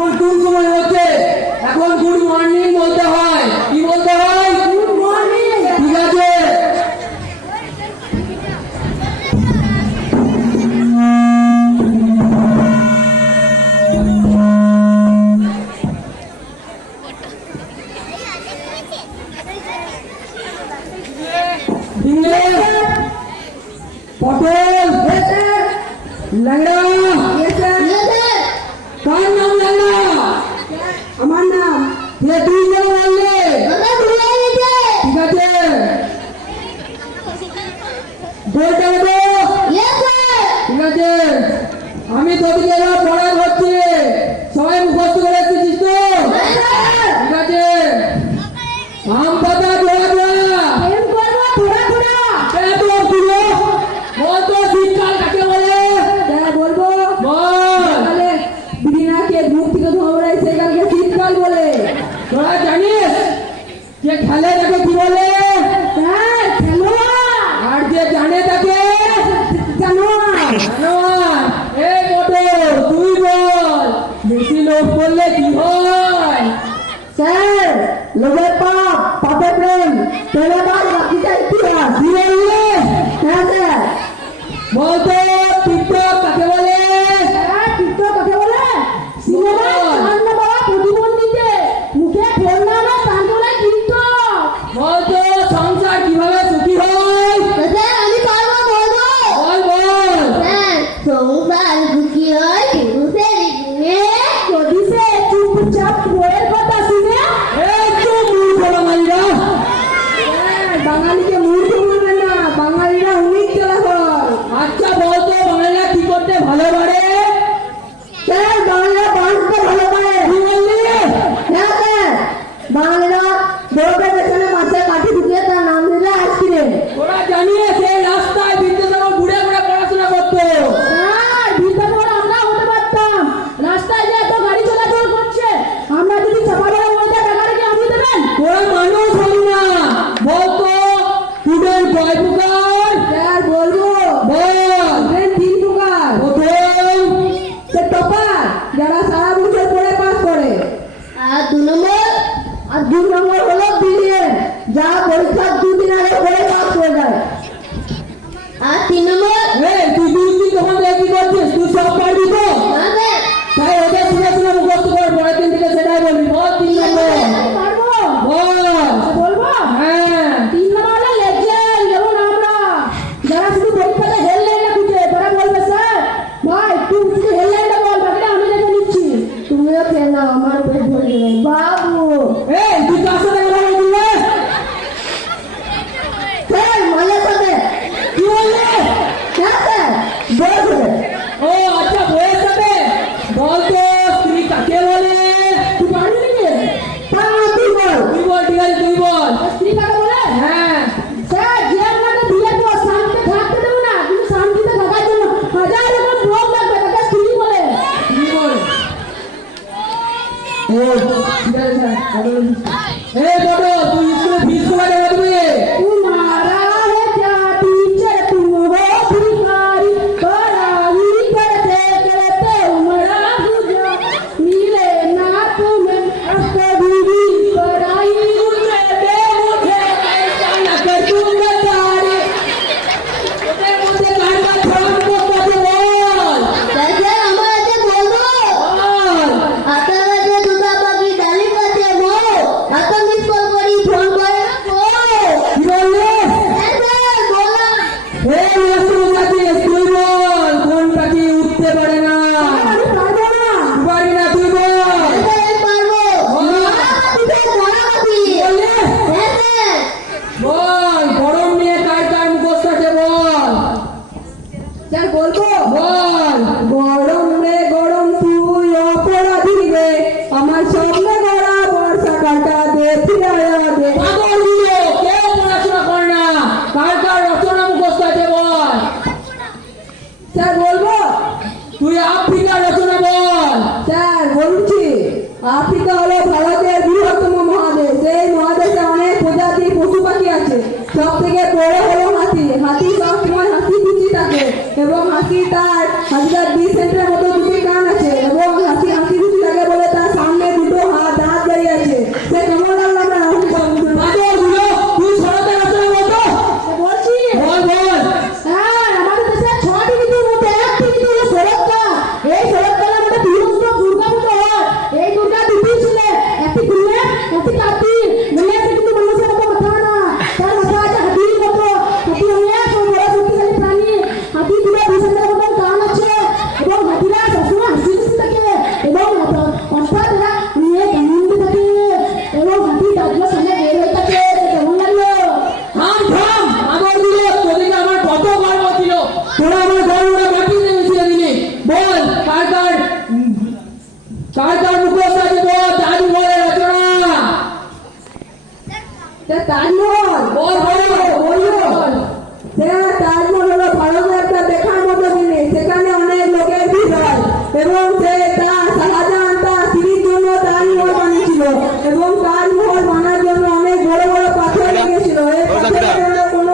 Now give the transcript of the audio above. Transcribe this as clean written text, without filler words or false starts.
এখন কোন সময় হচ্ছে? এখন গুড মর্নিং বলতে হয়। কি বলতে হয়? Good morning. ঠিক আছে। পটল ল্যাংড়া কার নাম ল্যাংড়া? আমার নাম। তুই কেন বললে? ঠিক আছে বলতে হবে। ঠিক আছে আমি তোদেরকে এবার পড়া করছি, সবাই মুখস্থ করে এসেছিস তো? ঠিক আছে। আম পাতা ধোয়া ধোয়া বলতো শীতকাল কাকে বলে? বলবো মুখ থেকে ধোয়া সেকালকে শীতকাল বলে। তোরা জানিস যে খেলে তাকে কি বলে? আর যে জানে তাকে জানোয়ার। এই মোটর তুই বল, বেশি লোভ করলে কি হয়? স্যার লোভের পাপ, পাপের প্রেম, প্রেমের পাপ, বাকিটা ইতিহাস। কি বললে? হ্যাঁ স্যার। বলতো টিকটক কাকে বলে? টিকটক কাকে বলে? বলতো সংসার কিভাবে সুখী হয়? আমি পারবো বলবো। বল বল। সংসার সুখী হয় যদি সে চুপচাপ বইয়ের কথা শুনে। বাঙালিকে মূর্খ বলবে না, বাঙালিরা অনেক চালাক। আচ্ছা বলতো বাঙালিরা কি করতে ভালো পারে? স্যার বাংলা বাঁচতে ভালো পারে। কি বললি? হ্যাঁ স্যার, বাংলারা বড়দের পেছনে মাছের কাঠি ঢুকিয়ে তার নাম দিলে আইসক্রিম। ওরা জানিয়ে সেই রাস্তায় বিদ্যাসাগর ঘুরে ঘুরে পড়াশোনা করতো। স্যার বিদ্যাসাগর আমরা হতে পারতাম। রাস্তায় যে এত গাড়ি চলাচল করছে, আমরা যদি চাপাড়ার মধ্যে টাকা রেখে আপনি দেবেন? ওরা মানুষ হল না। বলতো স্টুডেন্ট কয় প্রকার? স্যার বলবো। বল। স্টুডেন্ট 3 প্রকার। প্রথম সে টপার, যারা সারা বছর পড়ে পাস করে। আর 2 নম্বর হলো ব্রিলিয়েন্ট, যারা পরীক্ষার 2 দিন আগে পড়ে পাস করে যায়। আর 3 নম্বর তুই 2 দিন তখন কি করছিস? তুই সব পারবি তো? তাই ওদের শুনে শুনে মুখস্থ করে পরের দিন থেকে সেটাই বলবি। বল 3 নম্বর। পারবো। বল। বলবো? হ্যাঁ 3 নম্বর হলো লেজেন্ড, যেমন আমরা, যারা শুধু পরীক্ষাতে হেডলাইনটা খুঁজে। তোরা বলবে স্যার ভাই তুই শুধু হেডলাইনটা বল, বাকিটা আমি দেখে নিচ্ছি। তুমিও ফেল না, আমার পেট ভরে দেবে বাবু। তুই কার সাথে কথা বলছিস? স্যার মালের সাথে। কি বললি? হ্যাঁ স্যার বলবে। ও আচ্ছা বইয়ের সাথে। বলতো স্ত্রী কাকে বলে? তুই পারবি না? পারবো, তুই বল। তুই বল। ঠিক আছে তুই বল। স্ত্রী কাকে বলে? হ্যাঁ স্যার যে আপনাকে বিয়ের পর শান্তিতে থাকতে দেবে না, কিন্তু শান্তিতে থাকার জন্য হাজার রকম প্রয়োগ লাগবে, তাকে স্ত্রী বলে। তুই বল। ও ঠিক আছে স্যার। বড় তুই স্কুলে ফিস কমাতে পারবি? तुम्हारा है क्या टीचर, तुम हो भिखारी, पढ़ाई करते उमरा गुजरा, मिले ना तुम्हें अब कभी भी पढ़ाई। मुझे ऐसा न कर तुम बेचारे। मुझे घर का छोड़ को कैसे बोल? कैसे हमारे बोलो? बोल। आता যে দুটা পাখি ডালি কাছে বলো, आता मिस कॉल करी फोन করে না বলো। কি বললি? স্যার বলো। তুই বল। কোন পাখি উঠতে পারে না? আমি পারবো না। পারি না তুই বল। স্যার পারবো। তুমি বড় পাখি। বললি? হ্যাঁ স্যার। বল। গরম নিয়ে কার কার মুখস্থ আছে বল। স্যার বলবো? বল। গরম রে গরম তুই অপরাধী রে, আমার স্বপ্নে গড়া বর্ষাকালটা দে ফিরে দে। পাগলগুলো কেউ পড়াশোনা করে না। কার কার রচনা মুখস্থ আছে বল। স্যার বলবো? তুই আফ্রিকার রচনা বল। স্যার বলছি, আফ্রিকা হলো ভারতের বৃহত্তম মহাদেশ। এই মহাদেশে অনেক প্রজাতির পশু পাখি আছে। সব থেকে বড় হলো হাতি। হাতি সবসময় হাসি খুশি থাকে এবং হাতিটার 20 সেন্টের মতো দুটি কান আছে এবং হাসি খুশি থাকে বলে তার মুখস্থ আছে বল তাজমহলের রচনা। তাজমহল বল বল বল। স্যার তাজমহল হলো ভারতের একটা দেখার মতো জিনিস। সেখানে অনেক লোকের ভিড় হয় এবং শাহজাহান তার স্ত্রীর জন্য তাজমহল বানিয়েছিল এবং তাজমহল বানার জন্য অনেক বড় বড় পাথর লেগেছিল। এই পাথরের জন্য কোনো